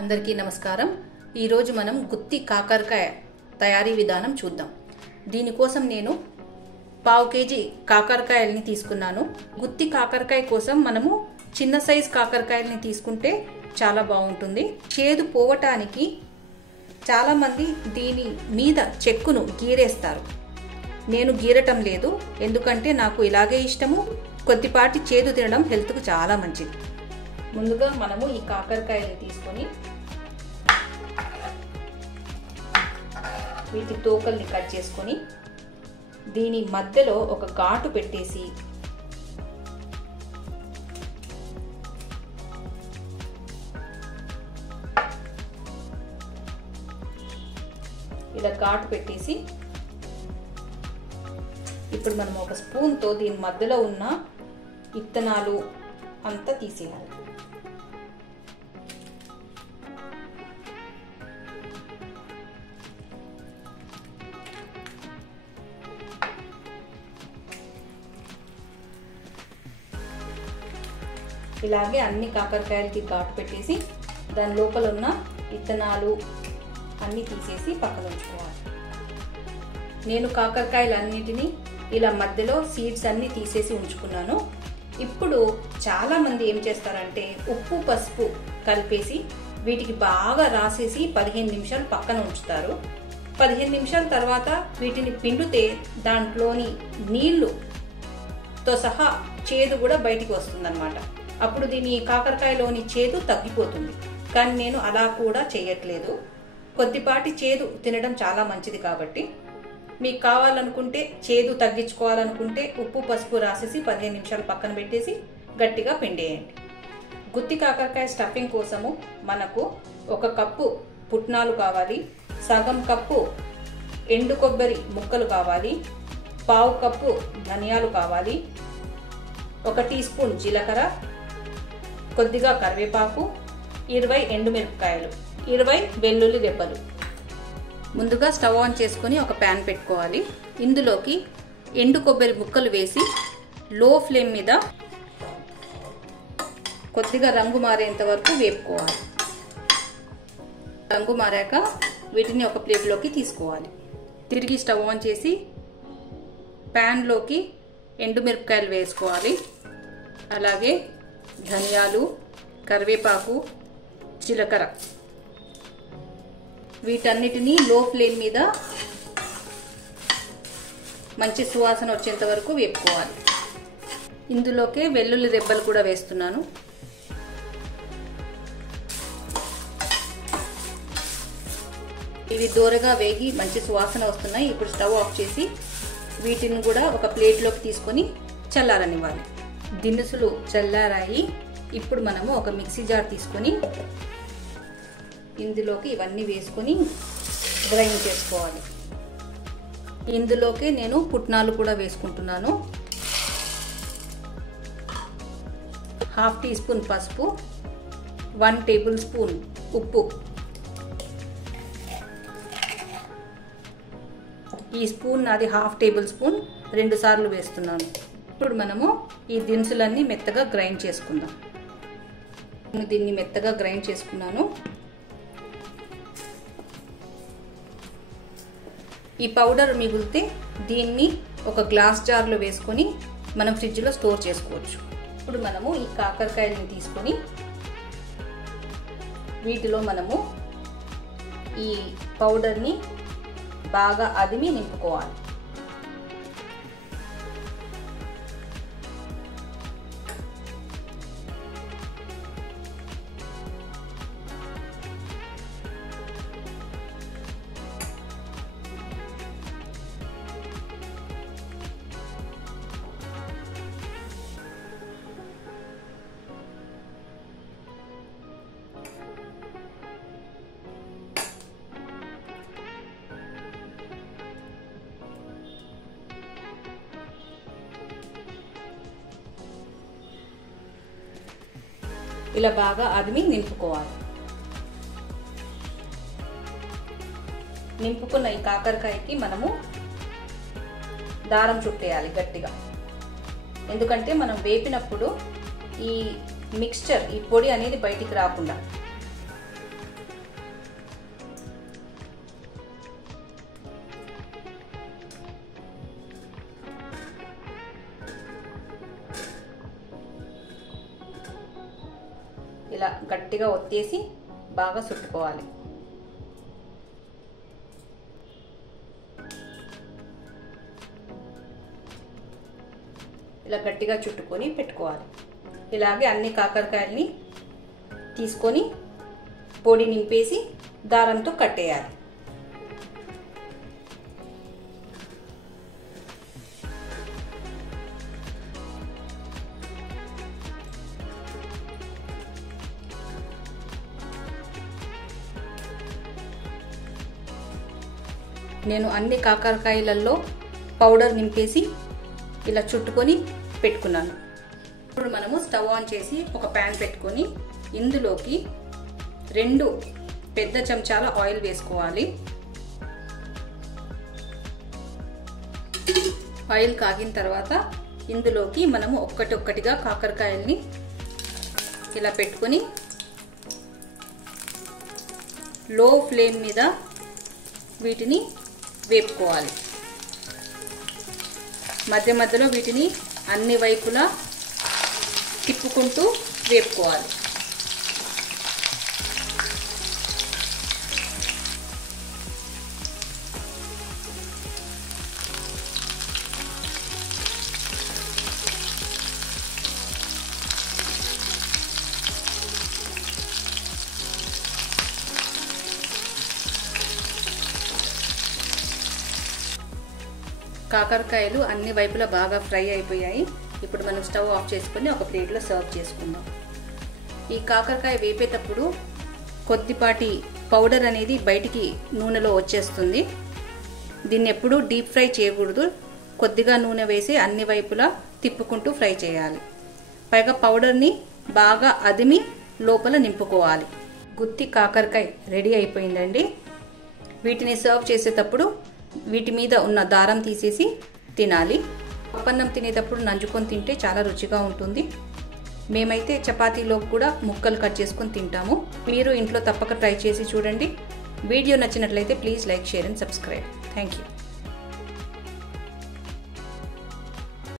అందరికీ నమస్కారం। ఈ రోజు మనం గుత్తి కాకరకాయ తయారీ విధానం చూద్దాం। దీనికోసం నేను 1/2 కేజీ కాకరకాయల్ని తీసుకున్నాను। గుత్తి కాకరకాయ కోసం మనము చిన్న సైజ్ కాకరకాయల్ని తీసుకుంటే చాలా బాగుంటుంది। చేదు పోవటానికి చాలా మంది దీని మీద చెక్కును గీరేస్తారు। నేను గీరటం లేదు, ఎందుకంటే నాకు ఇలాగే ఇష్టము। కొద్దిపాటి చేదు తినడం హెల్త్ కు చాలా మంచిది। ముందుగా మనము ఈ కాకరకాయల్ని తీసుకొని వీటి తోకల్ని కట్ చేసుకొని దీని మధ్యలో ఒక ఘాటు పెట్టేసి ఇలా ఘాటు పెట్టేసి ఇప్పుడు మనం ఒక స్పూన్ తో దీని మధ్యలో ఉన్న ఇత్తనాలు అంతా తీసేయాలి। ఇలాగే అన్ని కాకరకాయలకి ఘాటు పెట్టేసి దాని లోపల ఉన్న ఇత్తనాలు అన్ని తీసేసి పక్కన ఉంచుకోవాలి। నేను కాకరకాయలన్నిటిని ఇలా మధ్యలో సీడ్స్ అన్ని తీసేసి ఉంచుకున్నాను। ఇప్పుడు చాలా మంది ఏం చేస్తారంటే ఉప్పు పసుపు కలిపేసి వీటికి బాగా రాసేసి 15 నిమిషాలు పక్కన ఉంచుతారు। 15 నిమిషాల తర్వాత వీటిని పిండితే దాంట్లోని నీళ్లుతో సహా చేదు కూడా బయటికి వస్తుందన్నమాట। అప్పుడు దీని కాకరకాయలోని చేదు తగ్గిపోతుంది। కానీ నేను అలా కూడా చేయట్లేదు, కొద్దిపాటి చేదు తినడం చాలా మంచిది కాబట్టి మీకు కావాలనుకుంటే చేదు తగ్గించుకోవాలనుకుంటే ఉప్పు పసుపు రాసేసి 15 నిమిషాలు పక్కన పెట్టేసి గట్టిగా పిండేయండి। గుత్తి కాకరకాయ స్టఫింగ్ కోసము మనకు 1 కప్పు పుట్నాలు కావాలి, సగం కప్పు ఎండు కొబ్బరి ముక్కలు కావాలి, 1/2 కప్పు ధనియాలు కావాలి, 1 టీ స్పూన్ జీలకర్ర, కొద్దిగా కరివేపాకు, 20 ఎండుమిరపకాయలు, 20 వెల్లుల్లి రెబ్బలు। ముందుగా స్టవ్ ఆన్ చేసుకొని ఒక ప్యాన్ పెట్టుకోవాలి। ఇందులోకి ఎండు కొబ్బరి ముక్కలు వేసి లో ఫ్లేమ్ మీద కొద్దిగా రంగు మారేంత వరకు వేపుకోవాలి। రంగు మారాక వీటిని ఒక ప్లేట్లోకి తీసుకోవాలి। తిరిగి స్టవ్ ఆన్ చేసి ప్యాన్లోకి ఎండుమిరపకాయలు వేసుకోవాలి, అలాగే ధనియాలు, కరివేపాకు, జీలకర్ర వీటన్నిటిని లో ఫ్లేమ్ మీద మంచి సువాసన వచ్చేంత వరకు వేపుకోవాలి। ఇందులోకి వెల్లుల్లి రెబ్బలు కూడా వేస్తున్నాను। ఇవి దూరగా వేగి మంచి సువాసన వస్తున్నాయి। ఇప్పుడు స్టవ్ ఆఫ్ చేసి వీటిని కూడా ఒక ప్లేట్లోకి తీసుకొని చల్లారనివ్వాలి। దినుసులు చల్లారాయి। ఇప్పుడు మనము ఒక మిక్సీ జార్ తీసుకొని ఇందులోకి ఇవన్నీ వేసుకొని గ్రైండ్ చేసుకోవాలి। ఇందులోకి నేను పుట్నాలు కూడా వేసుకుంటున్నాను, 1/2 టీ స్పూన్ పసుపు, 1 టేబుల్ స్పూన్ ఉప్పు, ఈ స్పూన్ నాది 1/2 టేబుల్ స్పూన్ 2 సార్లు వేస్తున్నాను। ఇప్పుడు మనము ఈ దినుసులన్నీ మెత్తగా గ్రైండ్ చేసుకుందాం। నేను దీన్ని మెత్తగా గ్రైండ్ చేసుకున్నాను। ఈ పౌడర్ మిగిలితే దీన్ని ఒక గ్లాస్ జార్లో వేసుకొని మనం ఫ్రిడ్జ్లో స్టోర్ చేసుకోవచ్చు। ఇప్పుడు మనము ఈ కాకరకాయలని తీసుకొని వీటిలో మనము ఈ పౌడర్ని బాగా అదిమి నింపుకోవాలి। ఇలా బాగా అదిమి నింపుకోవాలి। నింపుకున్న ఈ కాకరకాయకి మనము దారం చుట్టేయాలి గట్టిగా, ఎందుకంటే మనం వేపినప్పుడు ఈ మిక్స్చర్ ఈ పొడి అనేది బయటికి రాకుండా ఇలా గట్టిగా ఒత్తేసి బాగా చుట్టుకోవాలి. ఇలా గట్టిగా చుట్టుకొని పెట్టుకోవాలి. ఇలాగే అన్ని కాకరకాయల్ని తీసుకొని పొడి నింపేసి దారంతో కట్టేయాలి. నేను అన్ని కాకరకాయలలో పౌడర్ నింపేసి ఇలా చుట్టుకొని పెట్టుకున్నాను. ఇప్పుడు మనము స్టవ్ ఆన్ చేసి ఒక ప్యాన్ పెట్టుకొని ఇందులోకి 2 పెద్ద చెంచాల ఆయిల్ వేసుకోవాలి. ఆయిల్ కాగిన తర్వాత ఇందులోకి మనము ఒక్కటొక్కటిగా కాకరకాయల్ని ఇలా పెట్టుకొని లో ఫ్లేమ్ మీద వీటిని వేపుకోవాలి. మధ్య మధ్యలో వీటిని అన్ని వైపులా తిప్పుకుంటూ వేపుకోవాలి. కాకరకాయలు అన్ని వైపులా బాగా ఫ్రై అయిపోయాయి. ఇప్పుడు మనం స్టవ్ ఆఫ్ చేసుకొని ఒక ప్లేట్లో సర్వ్ చేసుకుందాం. ఈ కాకరకాయ వేపేటప్పుడు కొద్దిపాటి పౌడర్ అనేది బయటికి నూనెలో వచ్చేస్తుంది. దీన్ని ఎప్పుడూ డీప్ ఫ్రై చేయకూడదు. కొద్దిగా నూనె వేసి అన్ని వైపులా తిప్పుకుంటూ ఫ్రై చేయాలి. పైగా పౌడర్ని బాగా అదిమి లోపల నింపుకోవాలి. గుత్తి కాకరకాయ రెడీ అయిపోయిందండి. వీటిని సర్వ్ చేసేటప్పుడు వీటి మీద ఉన్న దారం తీసేసి తినాలి. పప్పన్నం తినేటప్పుడు నంజుకొని తింటే చాలా రుచిగా ఉంటుంది. మేమైతే చపాతీలో కూడా ముక్కలు కట్ చేసుకొని తింటాము. మీరు ఇంట్లో తప్పక ట్రై చేసి చూడండి. వీడియో నచ్చినట్లయితే please like, share and subscribe. Thank you.